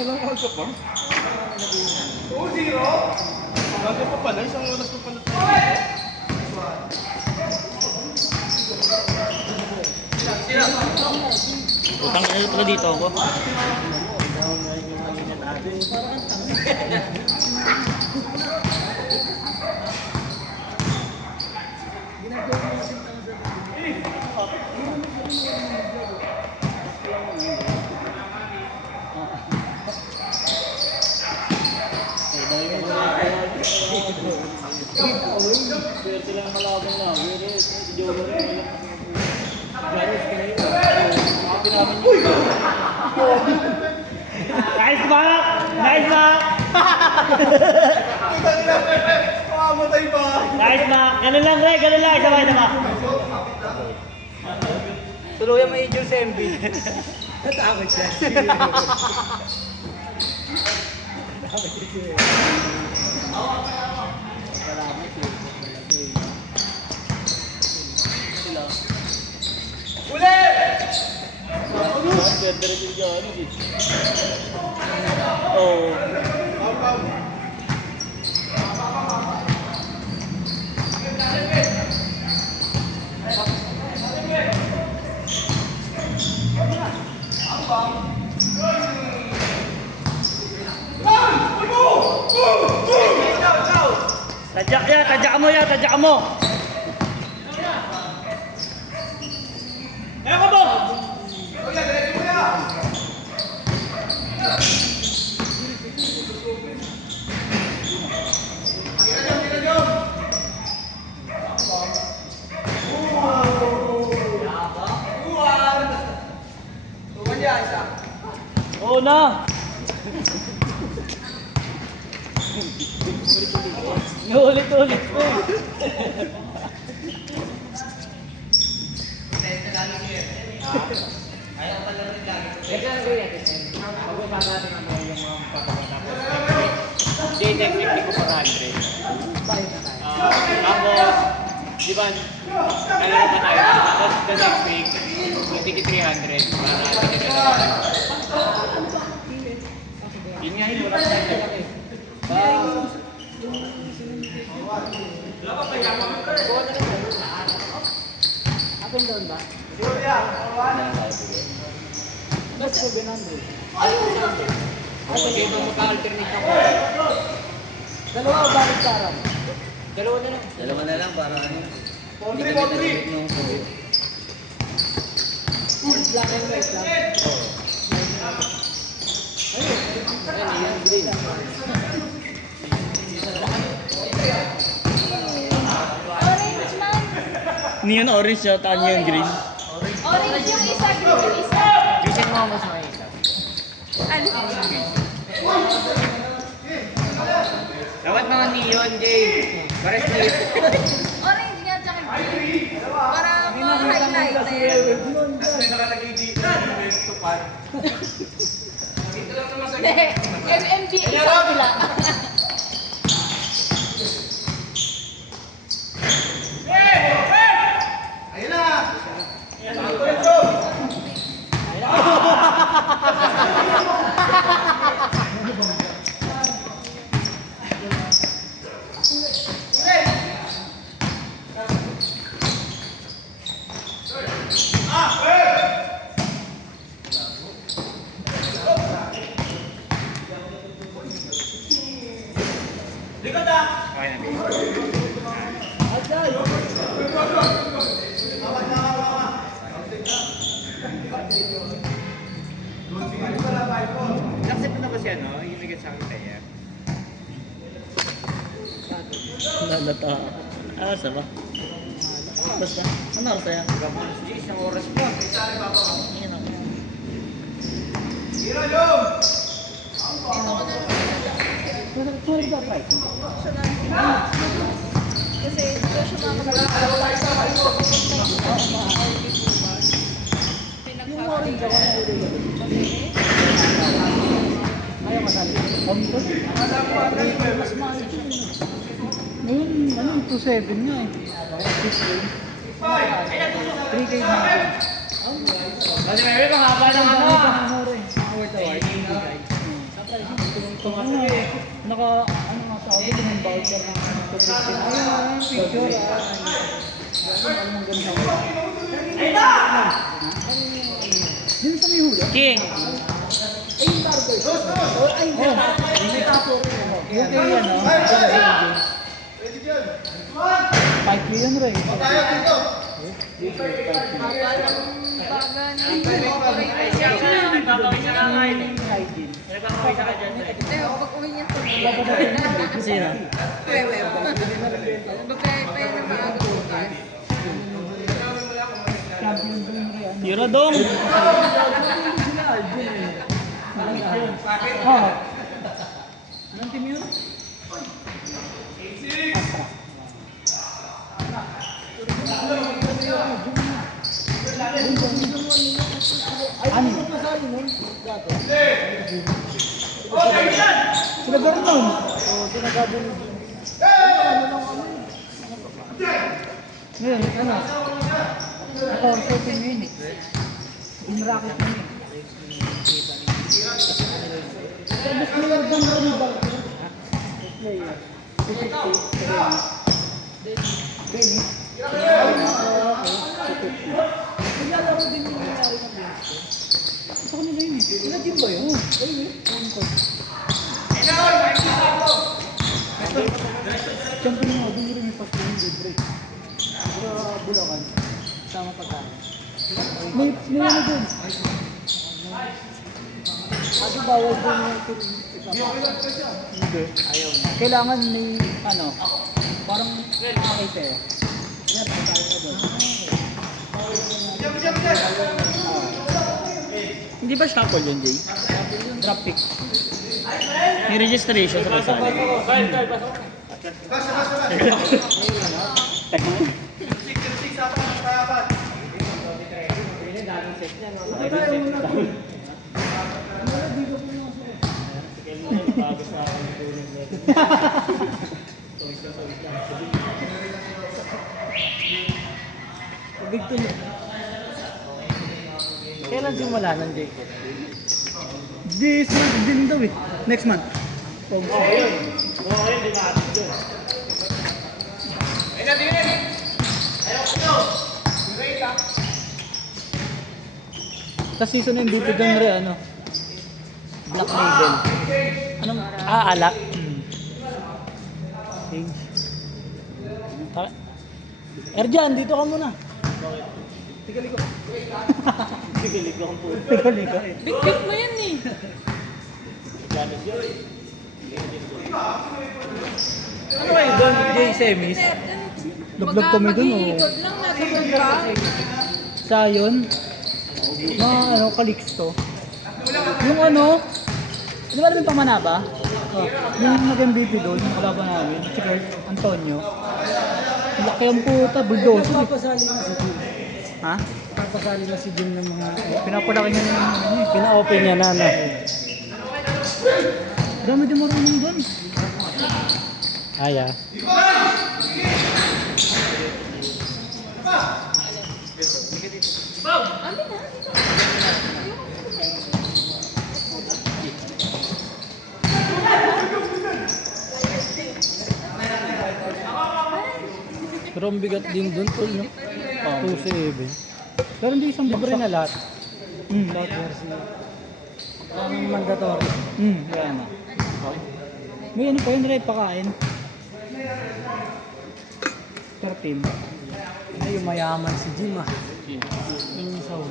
Walang alka pa? 2-0? Alka pa pala, isang oras pa pala. Utang na ito dito ako. Swerte lang malabang na. Nice back! Nice back! Matay ba? Nice back! Ganun lang, Ray! Ganun lang! Sabay na ba? Tuluyan may angel sa MB. Natakot siya. Oh. Tajak ya, tajak mo ya, tajak mo. Ayo kamu. Oh na. Ulit-ulit po. Next week, di ko 400. Tapos, di ba, nalaro pa tayo. Tapos, the next week, magtiki 300. Para natin yung yun nga yun, wala pa tayo. Akin doon ba? Mas ko binandol. Okay, magka-alternate ako. Dalawa o balik sarap? Dalawa na lang. Dalawa na lang para ano. Hindi 4-3, kami nalilip nung COVID. Black and white lang. Ayan, yan, green. Orange man. Neon orange yata neon green. Orange yung isa, green yung isa. Vision mo mas makita. Ano? Dapat mga neon, Jay. Pares na yun. Orange nga tsaka green. Para ma-highlighted. may nakalagay dito. Tupad. Hindi. MMDA sa kabila. Ayun na! Accept na ba siya, no? Yung naging sa akin kaya. Nalata. Ah, sama. Basta. Ano oras kaya? Gabons, Jay, isang oras pa. Ayan ako. Hiro, Jom! Sorry ba, Pai? Kasi dito siya makakalawa. Yung orange ako na ulo yun. Ayaw masali. Mas maayos yun. Ngayon ano, 2.7 nga eh. 3K na ako. Kasi may mahaba ng ano. Ano nga sabi ko ng voucher ng 250. Ayun, picture. Anong ganda mo? Dito sa may hula. King. Ay, yung barber. Ay, may tapo rin ako. Okay, ano? 5K yan, Ray. Hygiene. Pag uwi niya to. Sino? Magkaya na maaga bukas. Champion ba yung Ray? Ano? Tira dong. Oh. Anong team yun? Ano? Sila Vernon. Sila Gabon. Ngayon, ano? Ako, 14 minutes. Inracket na yun. Pero mas player than Ronnie Barker. Player. 250. Benny. Okay. 250. Naglalaro din yung nangyari na Benny. Gusto ko nila yun eh. Sila din ba yun? Ayun eh. Ayun ko. Champion nga. Doon rin yung first game libre. Sa Bulacan. Sama pagkain. May ano dun? Kasi bawal din yung hindi. Ayaw na. Kailangan may ano, parang nakakita eh. Yan, pagkain na doon. Hindi ba shuffle yun, Jay? Drop pick. May registration sa kasali. Big to yun. Kailan simula ng Jacob? This month din daw eh. Next month. Tapos season na yung dito doon rin, ano? Black Label. Anong? Alak. Change. Erjan, dito ka muna. Tigaliko. Tigaliko ang puto. Tigaliko. Big mo yan eh. Ano kayo doon? Jay Semis? Laglag kami doon, oh. Mag-iikot lang, nasa pa. Sayon. Mga ano, Calixto. Yung ano, di ba alam yung Pamanaba? Oh, yung nag-MVP doon, yung kalaban namin, si Kurt Antonio. Laki ang puta, bulldozer. Papasali na si Jim. Ha? Papasali na si Jim ng mga... Pinapalaki niya ng ano eh. Pina-open niya na ano. Dami din marunong doon. Aya. Pero ang bigat din doon tol, no? 2.7. Pero hindi isang libre na lahat. Lahat versi. Ang mandatory. Yan na. May ano pa yun, Ray, pakain. Per team. Ay, yung mayaman si Jim ah. Yung sound.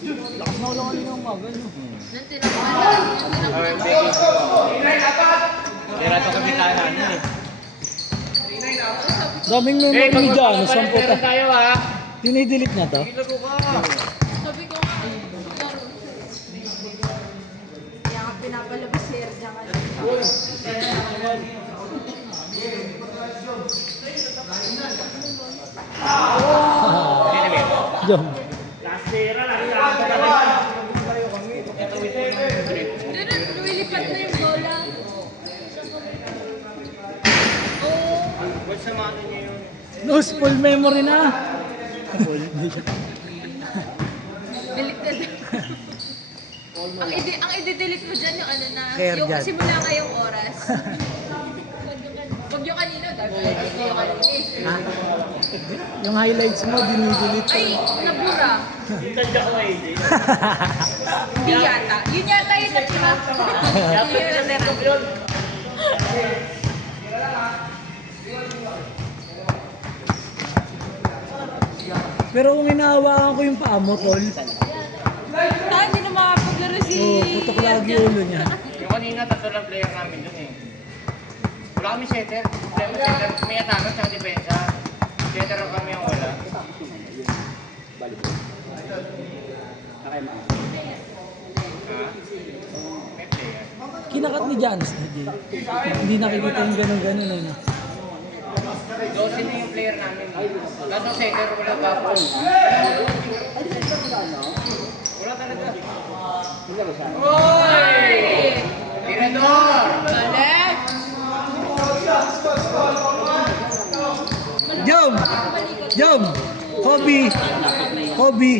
Lakas na ulang ano yung magal, no? Nang tinapala. Tira ito kami kanan yun eh. Daming memory dyan, no? Sampo Meron ta. tayo ha. Dinidelete na to? Sabi ko nga, laro. Kaya ka pinapalabas si Erjan ka lang. Jom. Boss, full memory na. Delete na lang. Ang i-delete mo dyan yung ano na, Care yung dyan. simula ngayong oras. Huwag yung kanina, dahil hindi yung kanina. Ha? Yung highlights mo, dinidelete. Ay, nabura. Tanda ko eh. Hindi yata. Yun yata yung natira. Yun yung natira. Pero kung inahawakan ko yung paa mo, tol, Hindi na makapaglaro si... putok lagi ulo niya. Yung kanina, tatlo lang player namin dun eh. Wala kami setter. Problema setter. May atakan sa depensa. Setter lang kami ang wala. Ha? May player. Kinakat ni Jans na Jay. Hindi nakikita yung ganun-ganun eh. No? 12 na yung player namin. Kaso setter, wala pa po. Wala talaga. Oy! Tirador! Balik! Jom! Jom! Hobby! Hobby!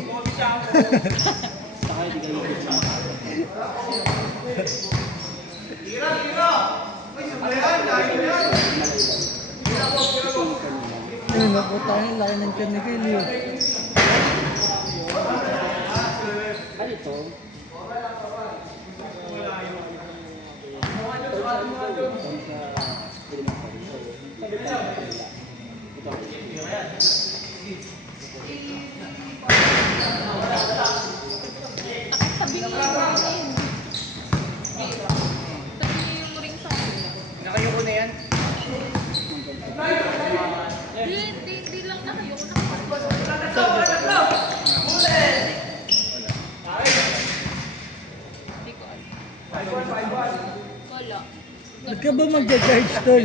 Ay, naku tayo, laki ng tiyan ni Kelly. Sabi niyo yung ring. Sabi niyo yung ring sa akin. Nakayoko na yan. Di lang nakayo ko na. Hindi ko alam. Wala. Ba't ka ba magja-charge, tol?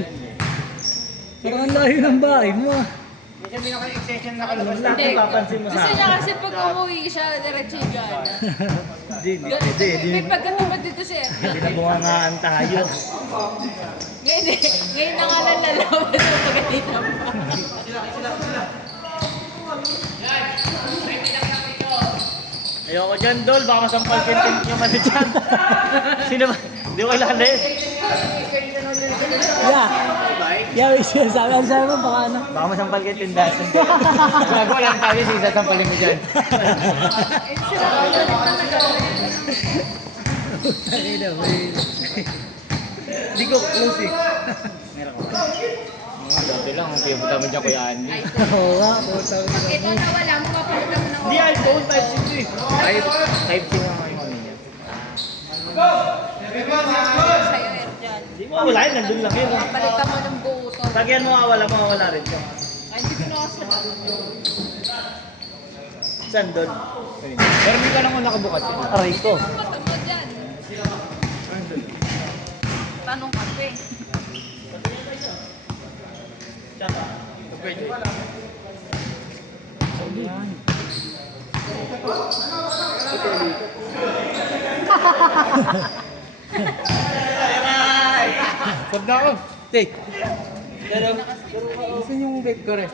Parang ang layo ng bahay mo ah. Minsan may naka-extension na kalabas na. Hindi. papansin mo sa Gusto akin. niya kasi pag umuwi siya, diretso yung gana. Hindi, May pagkatubad dito siya. Pinabungangaan tayo. Ngayon na nga lang lalaban sa pagkatita mo. Ayoko dyan, Dol. Baka masampal yung ano dyan. Sino ba? Hindi ko kilala eh. Yeah. Yeah, may sinasabi. Ang sabi mo, baka ano? Baka masampal kayo tindasan. Bago lang tayo, isasampalin mo dyan. Sila ko ulit talaga. Tangina, may... Hindi ko close eh. Dati lang, ang piyabuta mo dyan, Kuya Andy. Oo nga, puta ko. Pag ito nawala, mapapalitan mo ng Hindi, iPhone Type-C to eh. Type 2 nga yung ano niya. sa'yo, Erjan. Hindi mo wala yun, nandun lang yun. Palitan mo ng buo to. Pag yan mawawala rin siya. Ay, hindi ko nakasama. Saan doon? Pero hindi ka lang kung nakabukas yun. Aray ko. Mata mo dyan. Tanong kasi. Yan. Sab na ako. Take. Pero, saan yung vape ko rin?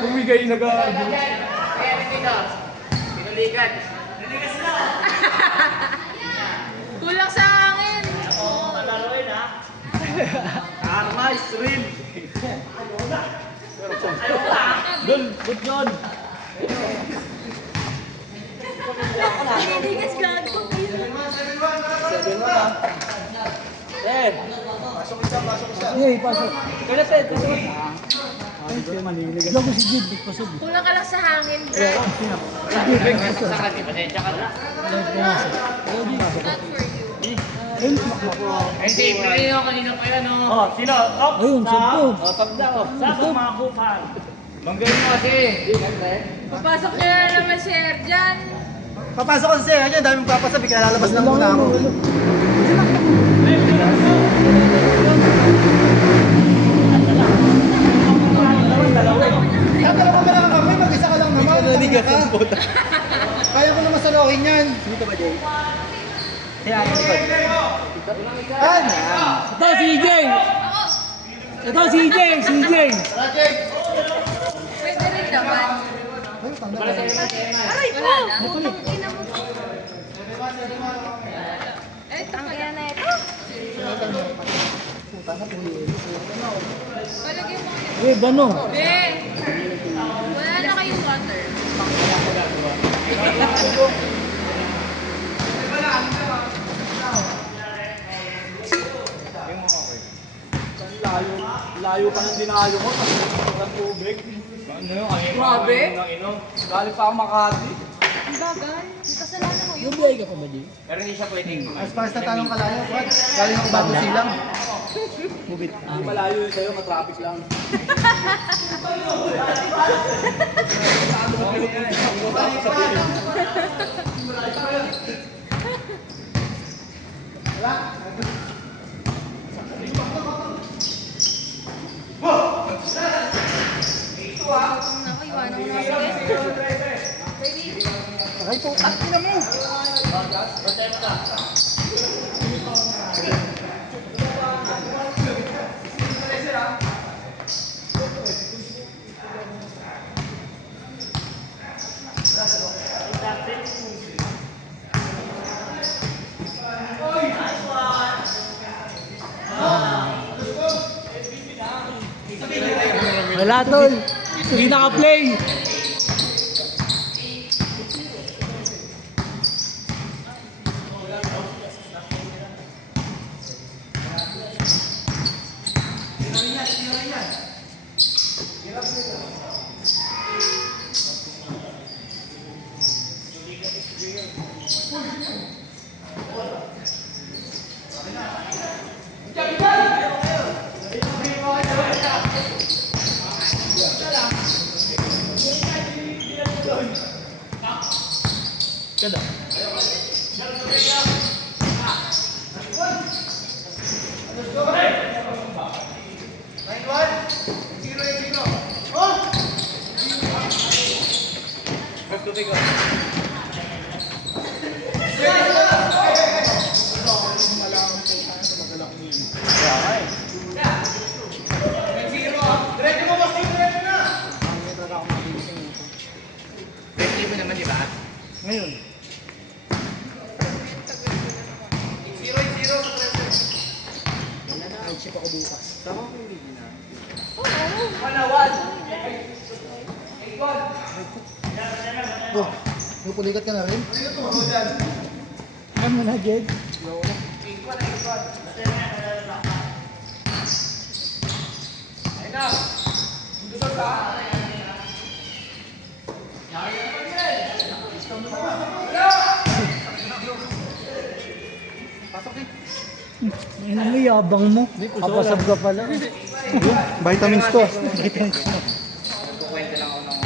Bumigay na ka. Kaya dito. Pinulikat. Kulang sa hangin. Armas, rin. Doon, good yun. Niligas gago. Ted. Hey, pasok. Kaya Ted, pasok. Ay, maniligas. Lago si Jid, pasok. Kulang ka lang sa hangin, bro. Sa kanya, pasensya ka na. Not for you. Ay, si Pili yung kanina pa yan, no? Oh, sino? Up! Ayun, sampo. O, tag na, o. Saan mga kupal? Manggawin mo kasi. Papasok niya na naman si Erjan. Papasok ko sa sir, yan, daming papasabi, kaya lalabas lang muna ako. Tatalo ka lang kami, mag-isa ka lang naman. Nanigas ang puta. Kaya ko naman salokin yan. Dito ba, Jay? Kaya ako likod. An! Ito, si Jay! Ito, CJ! CJ! Pwede rin naman. Aray po! Putang ina mo. Eh, tangina na ito. Palagay mo. Bano? Ben! Wala na kayong water. Layo pa ng dinalo ko. Walang tubig. Ano yung ayun? Grabe. Galing pa ako Makati. Ang bagal. May kasalanan mo yun. Bumiyay ka pa ba, Jay? Pero hindi siya pwedeng As far as na tanong kalayo, Brad. Galing ako bago silang. Mubit. Hindi malayo yun sa'yo, matraffic lang. Naku, iwanan ko na ako. Baby. Ay po, na mo. Wala, tol. Hindi naka-play. Ganda. Pwede mo naman, di ba? Ngayon. Chip ako bukas. Tama ko yung hindi na. Oh, pupulikat ka na rin? Ano na, Jed? Ano mo, yabang mo. Kapasab ka pala. Vitamins to. Vitamins mo. Kukwenta lang ako ng...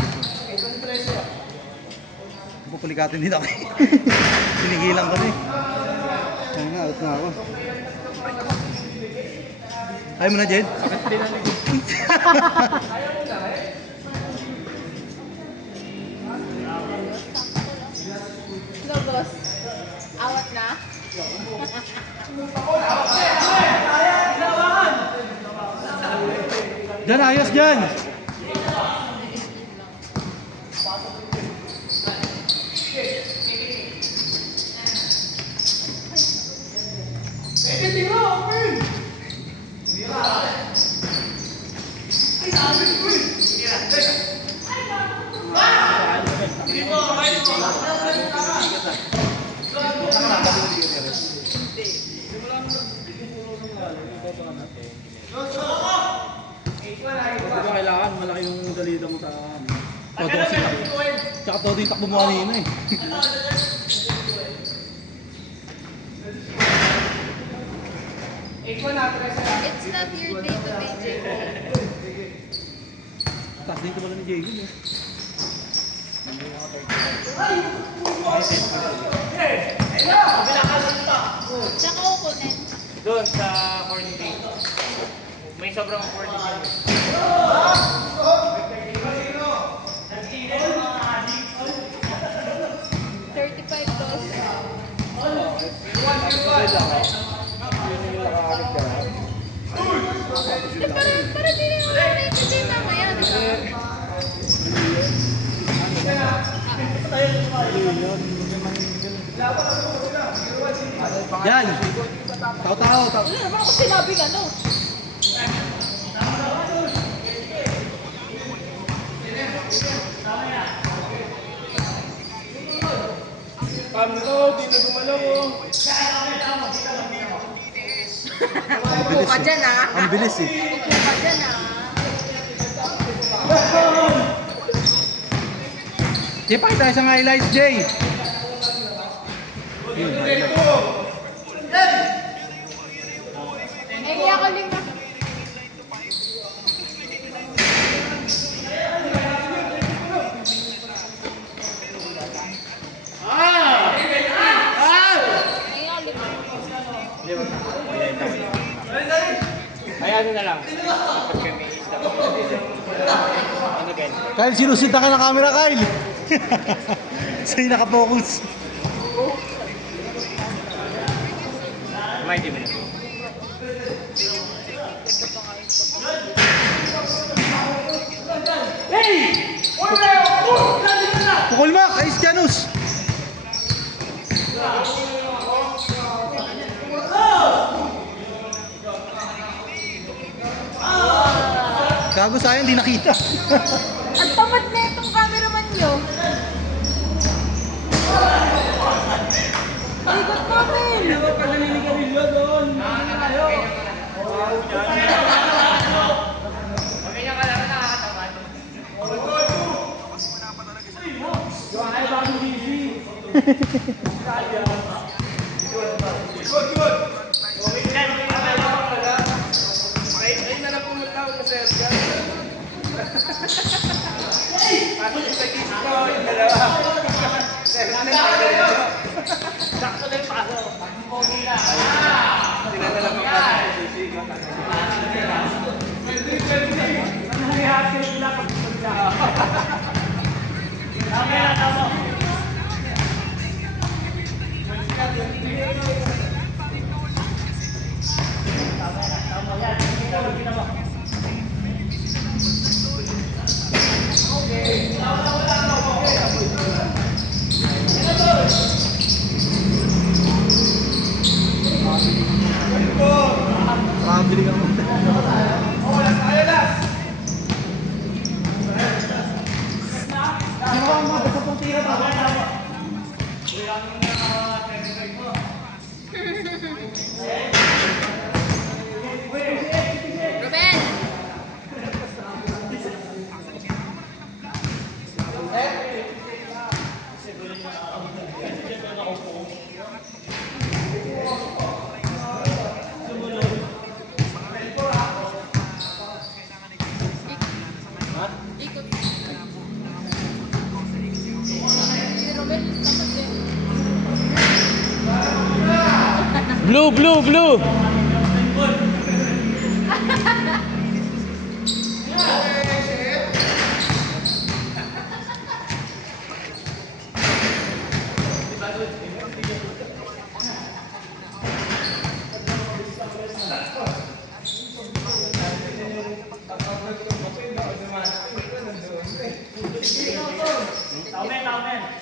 Pupulikatin din ako. Pinigilan ko na eh. Ay na, out na ako. Ayaw mo na, Jed? Logos. Awat na. Diyan, ayos dyan! Hindi ba kailangan? Malaki yung dalita mo sa... Todo kasi takbo. Tsaka todo yung takbo mo kanina eh. It's not your day to be JK. Taas din ka pala ni Jacob eh. Tsaka ako kunin. Doon sa corny day. May sobrang corny day. 35 plus. Sabay lang. Yun yung nakakamit ka. Pero Yan. Tao-tao. Wala naman ako sinabing ano. Upo ka dyan ah. Ang bilis eh. Upo ka dyan ah. Jay, pakita tayo sa highlights, Jay. Eh, ako lang na. Eh, ako lang na. Ay, ano na lang. Pag kami isda. Ano ganyan? Kyle, sinusita ka ng camera, Kyle. Sa'yo nakafocus. May di mo na. Pukul mo, kay Janus. Gago sayang, di nakita. Ang tamad na itong cameraman nyo. Ikot namin. Pag ganyan ka lang nakakatamad. Pabili ka mo. Ruben! Ikot. Si Ruben, tamad din. Blue, blue, blue! Taumen.